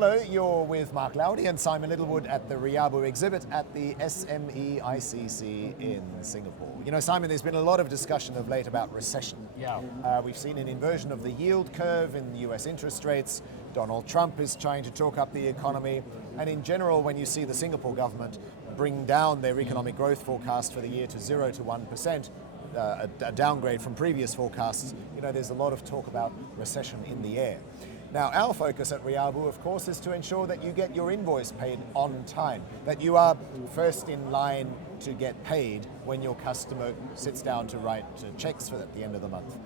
Hello, you're with Mark Laudi and Simon Littlewood at the RIABU exhibit at the SME ICC in Singapore. You know, Simon, there's been a lot of discussion of late about recession. Yeah. We've seen an inversion of the yield curve in US interest rates. Donald Trump is trying to talk up the economy. And in general, when you see the Singapore government bring down their economic growth forecast for the year to 0 to 1%, a downgrade from previous forecasts, you know, there's a lot of talk about recession in the air. Now, our focus at RIABU, of course, is to ensure that you get your invoice paid on time, that you are first in line to get paid when your customer sits down to write checks at the end of the month.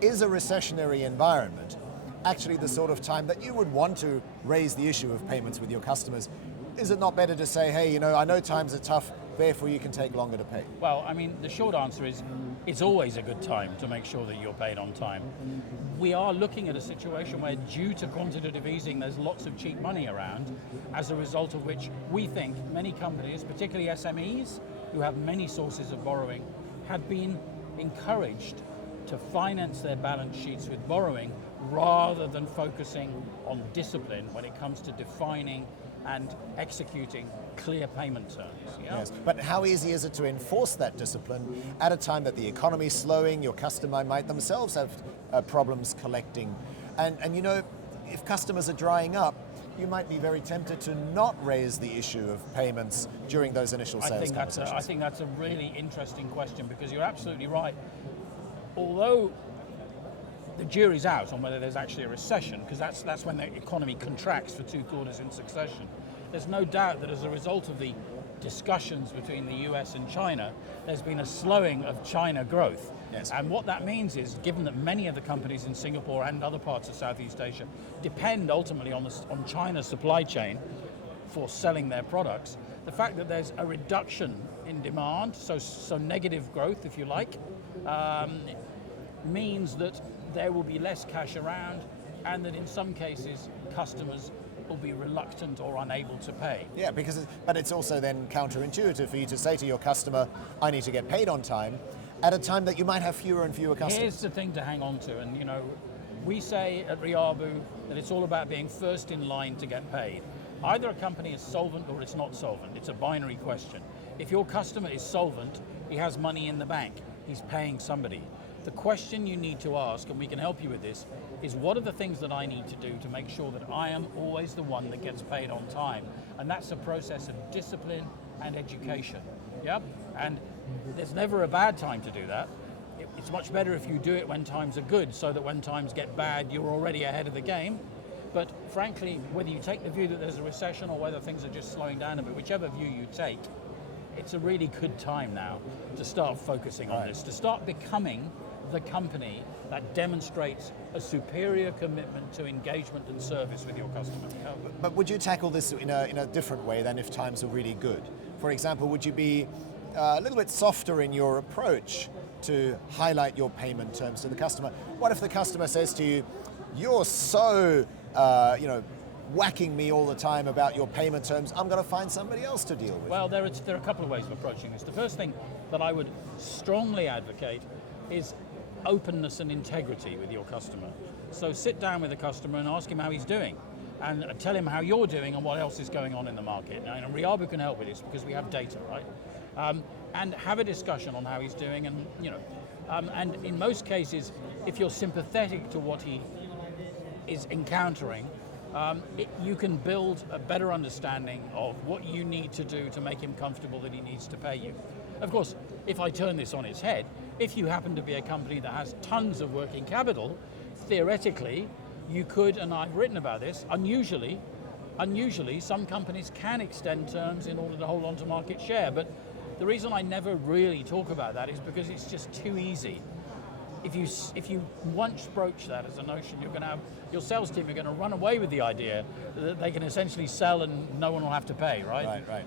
Is a recessionary environment actually the sort of time that you would want to raise the issue of payments with your customers? Is it not better to say, hey, you know, I know times are tough, therefore you can take longer to pay? Well, I mean, the short answer is it's always a good time to make sure that you're paid on time. We are looking at a situation where, due to quantitative easing, there's lots of cheap money around, as a result of which we think many companies, particularly SMEs, who have many sources of borrowing, have been encouraged to finance their balance sheets with borrowing rather than focusing on discipline when it comes to defining and executing clear payment terms. Yeah? Yes, but how easy is it to enforce that discipline at a time that the economy is slowing, your customer might themselves have problems collecting, and you know, if customers are drying up, you might be very tempted to not raise the issue of payments during those initial sales conversations. I think that's a really interesting question, because you're absolutely right. Although the jury's out on whether there's actually a recession, because that's when the economy contracts for 2 quarters in succession. There's no doubt that as a result of the discussions between the US and China, there's been a slowing of China growth. Yes. And what that means is, given that many of the companies in Singapore and other parts of Southeast Asia depend ultimately on China's supply chain for selling their products, the fact that there's a reduction in demand, so negative growth, if you like, means that there will be less cash around, and that in some cases customers will be reluctant or unable to pay. Yeah, but it's also then counterintuitive for you to say to your customer, I need to get paid on time, at a time that you might have fewer and fewer customers. Here's the thing to hang on to, and you know, we say at RIABU that it's all about being first in line to get paid. Either a company is solvent or it's not solvent. It's a binary question. If your customer is solvent, he has money in the bank, he's paying somebody. The question you need to ask, and we can help you with this, is what are the things that I need to do to make sure that I am always the one that gets paid on time? And that's a process of discipline and education. Yep. And there's never a bad time to do that. It's much better if you do it when times are good, so that when times get bad, you're already ahead of the game. But frankly, whether you take the view that there's a recession or whether things are just slowing down a bit, whichever view you take, it's a really good time now to start focusing on this, to start becoming the company that demonstrates a superior commitment to engagement and service with your customer. But would you tackle this in a different way than if times are really good? For example, would you be a little bit softer in your approach to highlight your payment terms to the customer? What if the customer says to you, you're so whacking me all the time about your payment terms, I'm going to find somebody else to deal with? Well, there are a couple of ways of approaching this. The first thing that I would strongly advocate is openness and integrity with your customer. So sit down with the customer and ask him how he's doing, and tell him how you're doing and what else is going on in the market. Now, RIABU can help with this because we have data, right? And have a discussion on how he's doing, and and in most cases, if you're sympathetic to what he is encountering, you can build a better understanding of what you need to do to make him comfortable that he needs to pay you. Of course, if I turn this on its head, if you happen to be a company that has tons of working capital, theoretically, you could, and I've written about this, unusually, some companies can extend terms in order to hold on to market share. But the reason I never really talk about that is because it's just too easy. If you once broach that as a notion, you're going to have your sales team are going to run away with the idea that they can essentially sell and no one will have to pay, right? Right.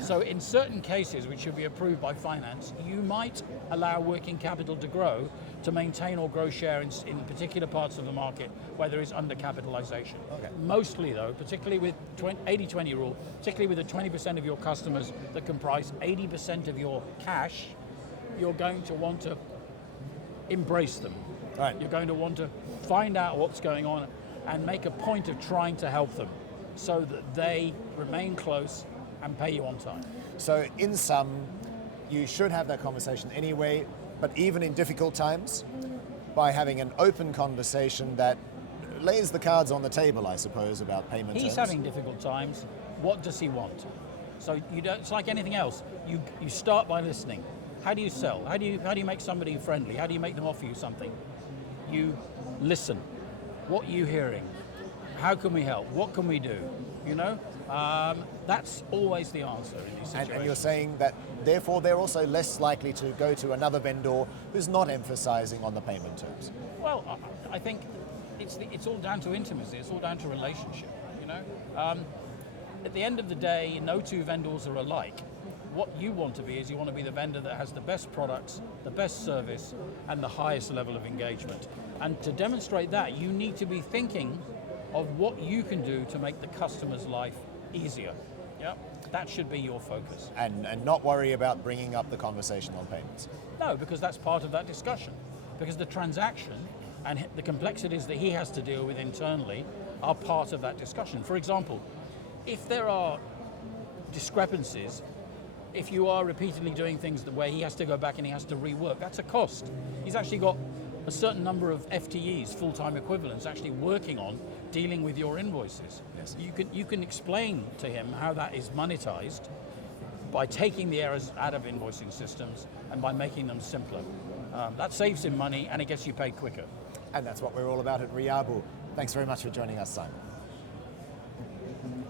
So in certain cases, which should be approved by finance, you might allow working capital to grow to maintain or grow share in particular parts of the market where there is undercapitalization. Okay. Mostly though, particularly with 80-20 rule, particularly with the 20% of your customers that comprise 80% of your cash, you're going to want to embrace them. Right. You're going to want to find out what's going on and make a point of trying to help them so that they remain close and pay you on time. So in sum, you should have that conversation anyway, but even in difficult times, by having an open conversation that lays the cards on the table, I suppose, about payment terms. He's having difficult times. What does he want? So you don't. It's like anything else. You start by listening. How do you sell? How do you make somebody friendly? How do you make them offer you something? You listen. What are you hearing? How can we help? What can we do? You know, that's always the answer in these situations. And you're saying that, therefore, they're also less likely to go to another vendor who's not emphasizing on the payment terms. Well, I think it's all down to intimacy. It's all down to relationship. You know, at the end of the day, no two vendors are alike. What you want to be is you want to be the vendor that has the best products, the best service, and the highest level of engagement. And to demonstrate that, you need to be thinking of what you can do to make the customer's life easier. Yeah, that should be your focus. And not worry about bringing up the conversation on payments. No, because that's part of that discussion. Because the transaction and the complexities that he has to deal with internally are part of that discussion. For example, if there are discrepancies, if you are repeatedly doing things the way he has to go back and he has to rework, that's a cost. He's actually got a certain number of FTEs, full-time equivalents, actually working on dealing with your invoices. Yes. You can explain to him how that is monetized by taking the errors out of invoicing systems and by making them simpler. That saves him money and it gets you paid quicker. And that's what we're all about at RIABU. Thanks very much for joining us, Simon.